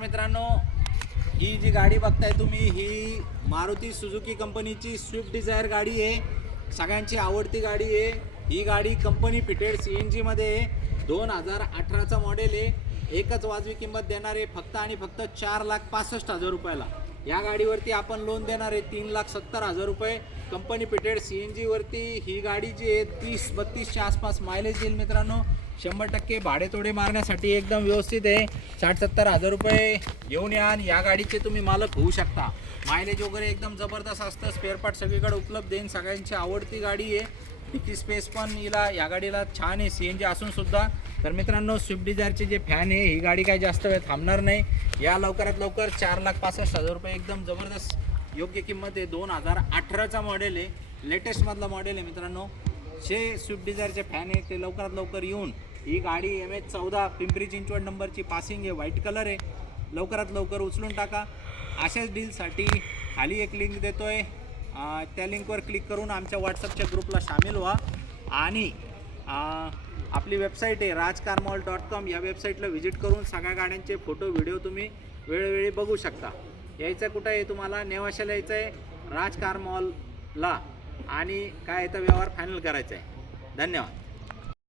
मित्रांनो, ही जी गाडी बघताय तुम्ही, ही मारुती सुझुकी कंपनीची स्विफ्ट डिझायर गाडी आहे. सगळ्यांची आवडती गाडी आहे. ही गाडी कंपनी फिटेड CNG मध्ये आहे. 2018चा मॉडेल आहे. एकच वाजवी किंमत देणार आहे, फक्त आणि फक्त 4,65,000 रुपयाला. या गाडीवरती आपण लोन देणार आहे 3,70,000 रुपये. कंपनी फिटेड CNG वरती ही गाडी जी आहे 30-32च्या आसपास मायलेज येईल मित्रांनो. 100% भाडेतोडे मारण्यासाठी एकदम व्यवस्थित आहे. 60-70,000 रुपये घेऊन या आणि या गाडीचे तुम्ही मालक होऊ शकता. मायलेज वगैरे एकदम जबरदस्त असतं. स्पेअर पार्ट सगळीकडे उपलब्ध आहे. सगळ्यांची आवडती गाडी आहे. डिकी स्पेस पण या गाडीला छान आहे CNG असून सुद्धा. तर मित्रांनो, स्विफ्ट डिझायरचे जे फॅन आहे, ही गाडी काही जास्त वेळ थांबणार नाही. या लवकरात लवकर 4,65,000 रुपये एकदम जबरदस्त योग्य किंमत आहे. 2018चा मॉडेल आहे, लेटेस्टमधला मॉडेल आहे मित्रांनो. जे स्विफ्ट डिझायरचे फॅन आहे ते लवकरात लवकर येऊन ही गाडी MH14 पिंपरी चिंचवड नंबरची पासिंग आहे, व्हाईट कलर आहे. लवकरात लवकर उचलून टाका. अशाच डीलसाठी खाली एक लिंक देतोय, त्या लिंकवर क्लिक करून आमच्या व्हॉट्सअपच्या ग्रुपला सामील व्हा. आणि आपली वेबसाईट आहे rajcarmall.com. या वेबसाईटला व्हिजिट करून सगळ्या गाड्यांचे फोटो व्हिडिओ तुम्ही वेळोवेळी बघू शकता. यायचं कुठं आहे तुम्हाला? नेवाशाला यायचं आहे, राज कार मॉलला. आणि काय तर व्यवहार फायनल करायचा आहे. धन्यवाद.